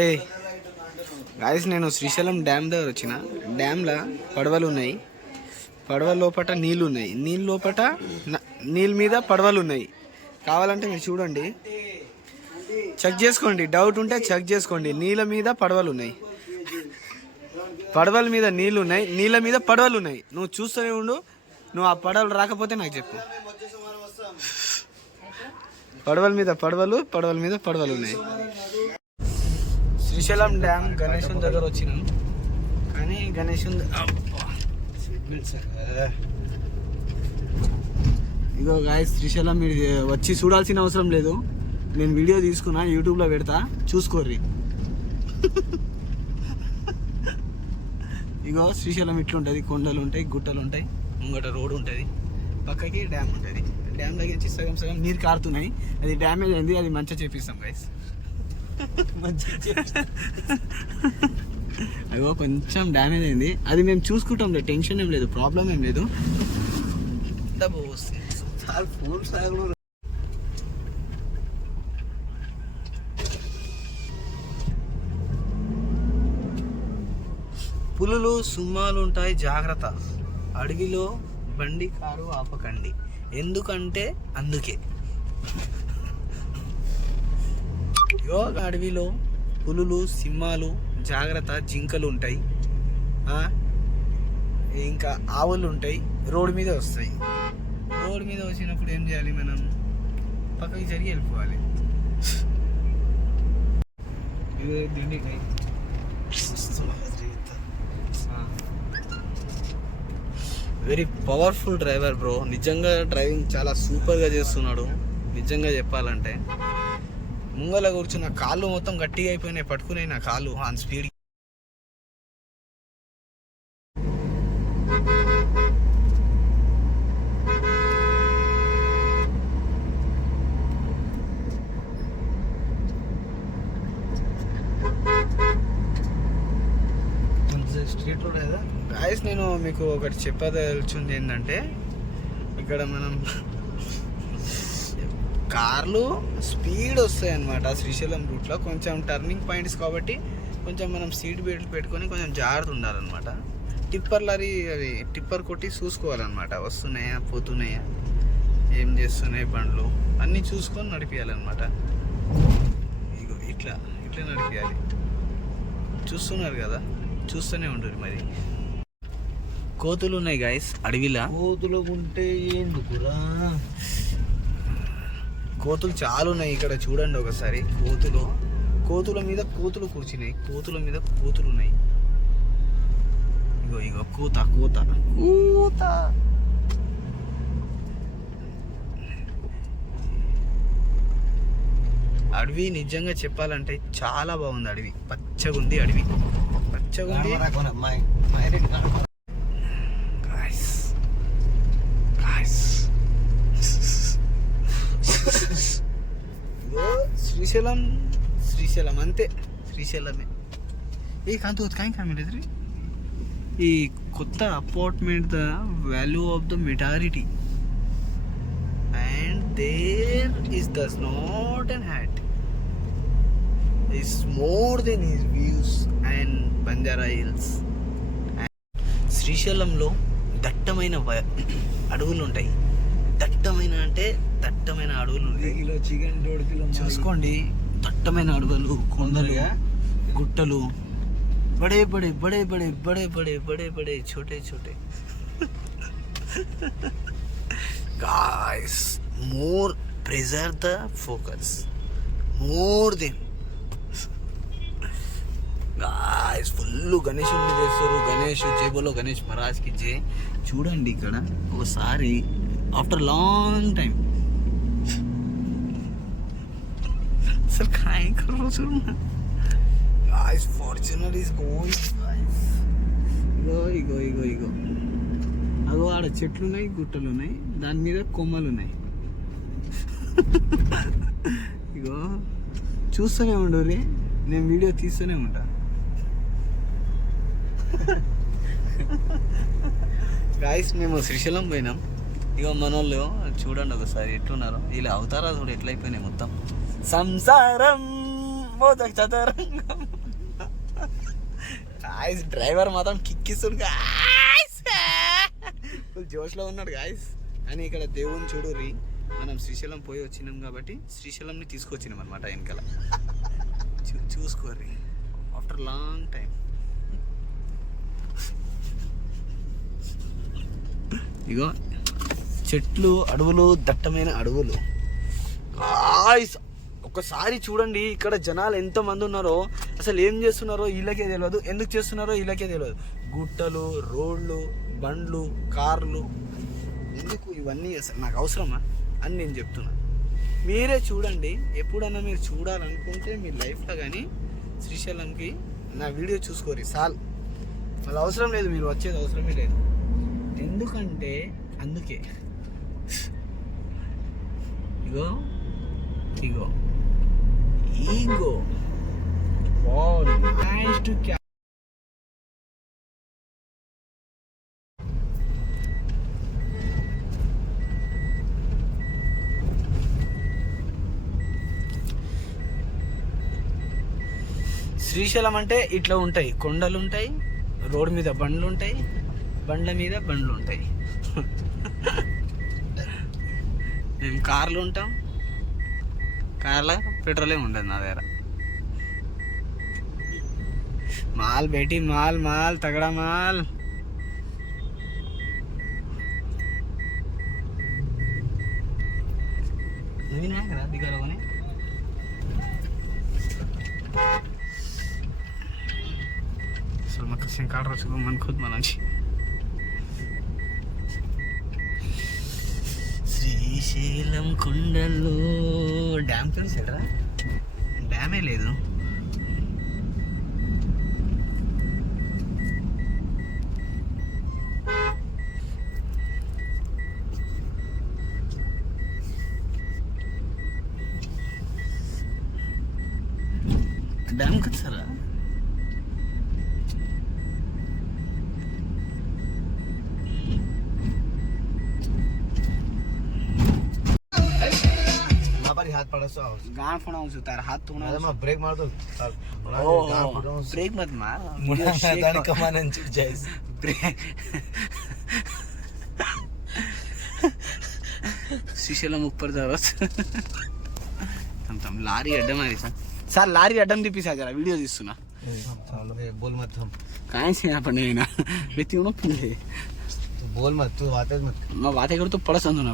ఏ guys నేను Srisailam dam దగ్గర వచ్చిన. డ్యామ్లో పడవలు ఉన్నాయి పడవ లోపట నీళ్ళు ఉన్నాయి నీళ్ళ లోపట నీళ్ళ మీద పడవలు ఉన్నాయి కావాలంటే మీరు చూడండి. చెక్ చేసుకోండి. డౌట్ ఉంటే చెక్ చేసుకోండి. నీళ్ళ మీద పడవలు ఉన్నాయి పడవల మీద నీళ్ళు ఉన్నాయి నీళ్ళ మీద పడవలు ఉన్నాయి నువ్వు చూస్తూనే ఉండు. నువ్వు ఆ పడవలు రాకపోతే నాకు చెప్పు. పడవల మీద పడవలు పడవల మీద పడవలు ఉన్నాయి. శ్రీశైలం డ్యామ్ గణేశం దగ్గర వచ్చినాం. కానీ గణేశం ఇగో గాయ శ్రీశైలం మీరు వచ్చి చూడాల్సిన అవసరం లేదు. నేను వీడియో తీసుకున్నా యూట్యూబ్లో పెడతా. చూసుకోర్రి. ఇగో శ్రీశైలం ఇట్లుంటుంది కొండలు ఉంటాయి గుట్టలు ఉంటాయి ముంగట రోడ్ ఉంటుంది. పక్కకి డ్యామ్ ఉంటుంది. డ్యామ్ దగ్గర నుంచి సగం సగం నీరు కారుతున్నాయి. అది డ్యామేజ్ అయింది అది మంచిగా చేపిస్తాం గైస్ అయ్యో కొంచెం డ్యామేజ్ అయింది. అది మేము చూసుకుంటాం లేదు. టెన్షన్ ఏం లేదు. ప్రాబ్లం ఏం లేదు. ఫోన్ పులులు సుమ్మాలు ఉంటాయి. జాగ్రత్త. అడవిలో బండి కారు ఆపకండి. ఎందుకంటే అందుకే. యోగ అడవిలో పులులు సింహాలు జాగ్రత్త జింకలు ఉంటాయి. ఇంకా ఆవులు ఉంటాయి. రోడ్డు మీద వస్తాయి. రోడ్డు మీద వచ్చినప్పుడు ఏం చేయాలి మనం? పక్కకి జరిగి వెళ్ళిపోవాలి. Dindi. Very powerful driver bro. నిజంగా డ్రైవింగ్ చాలా సూపర్గా చేస్తున్నాడు. నిజంగా చెప్పాలంటే. ముంగల కూర్చున్న కాళ్ళు మొత్తం గట్టిగా అయిపోయినాయి పట్టుకున్నాయి నా కాళ్ళు. ఆన్ స్పీడ్ స్ట్రీట్ రోడ్ కదా గాయస్ నేను మీకు ఒకటి చెప్పదలుచుంది ఏంటంటే ఇక్కడ మనం కార్లు స్పీడ్ వస్తాయి శ్రీశైలం రూట్లో. కొంచెం టర్నింగ్ పాయింట్స్ కాబట్టి కొంచెం మనం సీట్ బెల్ట్ పెట్టుకొని కొంచెం జాగ్రత్త ఉండాలన్నమాట. టిప్పర్ లారీ అది టిప్పర్ కొట్టి చూసుకోవాలన్నమాట. వస్తున్నాయా పోతున్నాయా ఏం చేస్తున్నాయి బండ్లు అన్నీ చూసుకొని నడిపించాలన్నమాట ఇగో ఇట్లా ఇట్లా నడిపించాలి చూస్తున్నారు కదా చూస్తూనే ఉంటుంది మరి. కోతులు ఉన్నాయి గాయస్ అడవిలా? కోతులు ఉంటే ఎందుకురా? కోతులు చాలా ఉన్నాయి ఇక్కడ చూడండి ఒకసారి. కోతులు. కోతుల మీద కోతులు కూర్చున్నాయి. కోతుల మీద కోతులు ఉన్నాయి ఇగో ఇగో కూత కూత. కూత. అడవి నిజంగా చెప్పాలంటే చాలా బాగుంది అడవి. పచ్చగుంది అడవి. పచ్చగుంది Guys. Guys. ఇదో శ్రీశైలం శ్రీశైలం అంతే. శ్రీశైలమే. ఏ కాంతి కాయ కామెలేదు ఈ కొత్త apartment the value of the maturity. And there is dust not and hat. Is more than his views and Banjara Hills. శ్రీశైలంలో దట్టమైన అడవులు ఉంటాయి దట్టమైన అంటే దట్టమైన అడవులు చూసుకోండి దట్టమైన అడవులు కొండలు గుట్టలు. బడే బడే బడే బడే బడే బడే బడే బడే చోటే చోటే. Guys more pressure the focus more than guys full గణేషుడిని చేస్తారు గణేష్ జేబులో గణేష్ మహారాజ్కి జే. చూడండి ఇక్కడ ఒకసారి ఆఫ్టర్ లాంగ్ టైం అసలు కాయ రోజు గాయస్ ఫార్చునర్ ఈస్ గోయింగ్ ఇగో ఇగో ఇగో ఇగో. అగో ఆడ చెట్లు ఉన్నాయి గుట్టలు ఉన్నాయి దాని మీద కొమ్మలు ఉన్నాయి ఇగో చూస్తూనే ఉండు రే. నేను వీడియో తీస్తూనే ఉంటా. గాయస్ మేము శ్రీశైలం పోయినాం. ఇక మనోళ్ళు చూడండి ఒకసారి ఎట్లున్నారు. వీళ్ళు అవుతారా చూడు ఎట్లయిపోయినాయి మొత్తం. సంసారం మోదక చదరంగం. గాయస్ డ్రైవర్ మాత్రం కిక్కిస్తుంది గాయస్ జోష్లో ఉన్నాడు గాయస్ అని ఇక్కడ దేవుని చూడుర్రి మనం శ్రీశైలం పోయి వచ్చినాం కాబట్టి శ్రీశైలంని తీసుకొచ్చినాం అనమాట వెనకాల. చూ చూసుకోర్రి. ఆఫ్టర్ లాంగ్ టైం ఇగో చెట్లు అడవులు దట్టమైన అడవులు. ఒకసారి చూడండి ఇక్కడ జనాలు ఎంతమంది ఉన్నారో. అసలు ఏం చేస్తున్నారో వీళ్ళకే తెలియదు. ఎందుకు చేస్తున్నారో వీళ్ళకే తెలియదు. గుట్టలు రోడ్లు బండ్లు కార్లు. ఎందుకు ఇవన్నీ అసలు నాకు అవసరమా అని నేను చెప్తున్నా. మీరే చూడండి. ఎప్పుడన్నా మీరు చూడాలనుకుంటే మీ లైఫ్లో కానీ శ్రీశైలంకి నా వీడియో చూసుకోరి. సాల్. అసలు అవసరం లేదు మీరు వచ్చేది అవసరమే లేదు. ఎందుకంటే అందుకే. ఇగో ఇగో ఈగో నైస్ టు శ్రీశైలం అంటే ఇట్లా ఉంటాయి. కొండలు ఉంటాయి రోడ్ మీద బండ్లు ఉంటాయి బండ్ల మీద బండ్లు ఉంటాయి మేము కార్లు ఉంటాం కార్లో పెట్రోలే ఉండదు నా దగ్గర మాల్ బేటీ మాల్ మాల్ తగడా మాల్ नवीन आहे का दिगाला कोणी అసలు మాకు శంకాల రోజు మన ఖుద్ మనాచి శ్రీశైలం కొండల్లో. డ్యామ్ తెలిసారా డ్యామే లేదు. డ్యామ్ కదా సారా वहाँ पर ही हाथ पड़ा सो आओ ગાણ ફોડાવું છું તારા હાથ अरे તું मैं ब्रेक मार दो બ્રેક મત માર दानी कमाने चुप जाए శ్రీశైలం ઉપર જાવ తమ తమ లారీ అడ్డం అది సార్ సార్ లారీ అడ్డం తిప్పిసా జరా వీడియో తీస్తున్నా ए, बोल मत हम काय से आपण ना मी तिवणं पिल्ले तू बोल मत तू आतेच मत मग वाते करतो पळस आणतो ना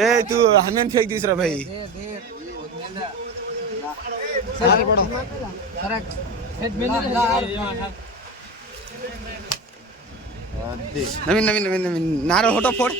ఏ తూ హమేన్ ఫేక్ తీసురా భాయ్ నవీన్ నవీన్ నవీన్ నవీన్ నారా ఫోటో ఫోడ్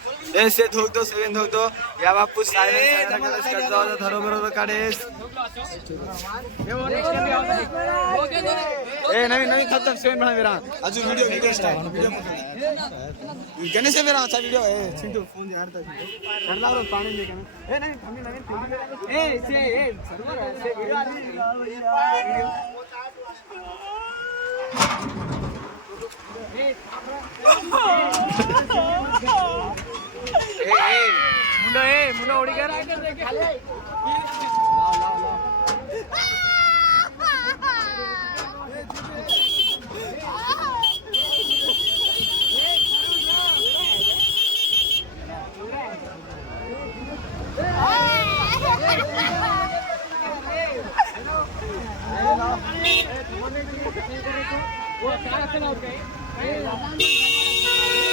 नारळ होतो फोड ए से धोक दो सेवन धोक दो या बापू सायलेंस कलश करतो धरो बरोबर काढेस ए नवीन नवीन खतम सेवन म्हणा विरा अजून video video start Ganesh विराचा video ए चिंटू फोन दे अर्धा करला रो पाणी दे ए नाही थांबी नवीन ए से ए सर्व से व्हिडिओ आली ए মুন্ডা এ মুন্ডা ওড়ি গেল Hey,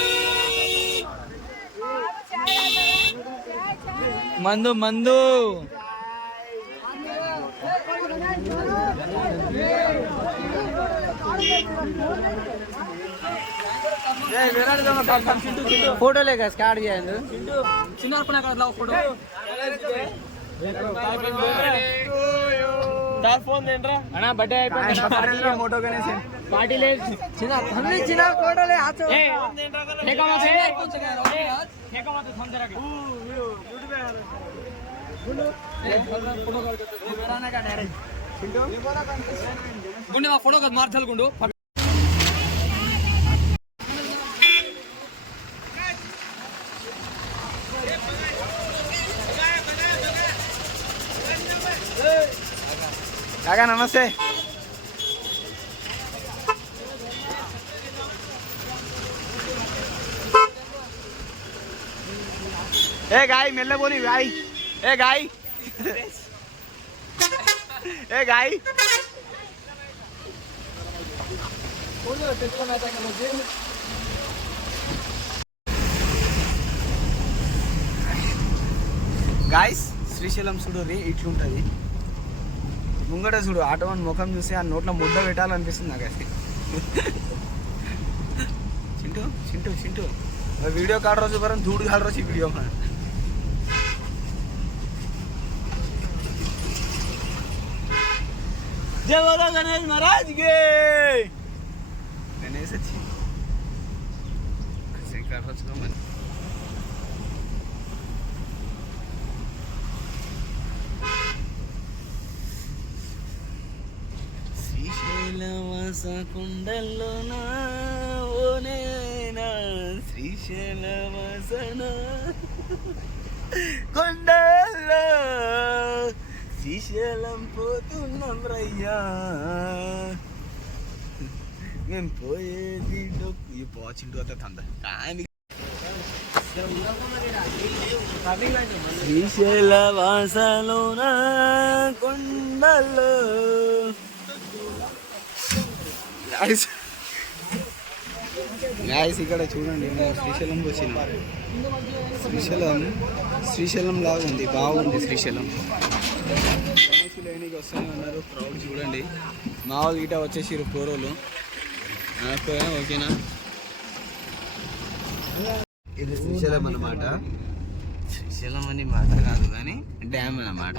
మందు మందు. ఫోటో లేక స్టార్ట్ చేయండి ఫోటో కనేసి. చిన్న ఫోటోలే ఫోటో కదా మార్చాలి గుండు. కాకా నమస్తే. ఏ గాయ్ మెల్ల పోని guy. Hey guy. Hey guy. Guys Srisailam చూడు రీ ఇట్లుంటుంది. ముంగట చూడు ఆటో ముఖం చూసి ఆ నోట్లో ముద్ద పెట్టాలనిపిస్తుంది నాకు అది చింటూ చింటూ చింటూ. వీడియో కాడ రోజు పరం దూడు కాడ రోజు వీడియో మన జయ బోలో గణేష్ మహారాజ్ కి గణేష్ వచ్చి శ్రీకాడ రోజులో మన శ్రీశైలవాస కుండల్లోన ఓనేనా శ్రీశైలవాసన కొండల్లో శ్రీశైలం పోతున్నాం రయ్యా మేము పోయేది డొక్కు ఈ పోచిండు అత తంద కానీ శ్రీశైల వాసలోన కొండల్లో గాయస్ ఇక్కడ చూడండి మేము శ్రీశైలంకి వచ్చినాం. శ్రీశైలం శ్రీశైలం లాగా ఉంది బాగుంది శ్రీశైలం. గణేష్ లేనికి వస్తూనే ఉన్నారు క్రౌడ్ చూడండి. మా వాళ్ళు గిట వచ్చేసి పూర్వలు ఓకేనా ఇది శ్రీశైలం అన్నమాట. శ్రీశైలం అని మాట కాదు కానీ డ్యామ్ అన్నమాట.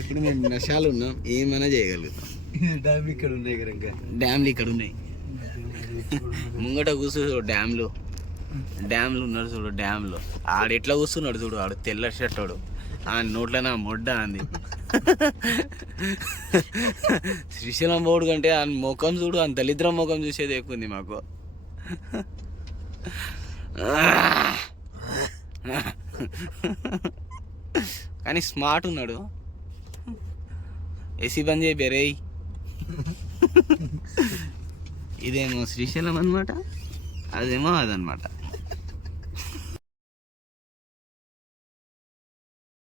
ఇప్పుడు మేము నశాలు ఉన్నాం ఏమైనా చేయగలుగుతాం. డామ్ ఇక్కడ ఉన్నాయి కనుక డ్యామ్లు ఇక్కడ ఉన్నాయి. ముంగట కూర్చో చూడు డ్యామ్లో. డ్యామ్లు ఉన్నాడు చూడు డ్యామ్లో. ఆడు ఎట్లా కూర్చున్నాడు చూడు ఆడు తెల్ల షర్ట్ వాడు. ఆ నోట్లో నా మొడ్డ అంది శ్రీశైలం బోర్డు కంటే ఆ ముఖం చూడు ఆ దళిద్రం ముఖం చూసేది ఎక్కువ ఉంది మాకు. కానీ స్మార్ట్ ఉన్నాడు. ఏసీ బంద్ చేయి బెరేయ్ ఇదేమో శ్రీశైలం అనమాట అదేమో అదనమాట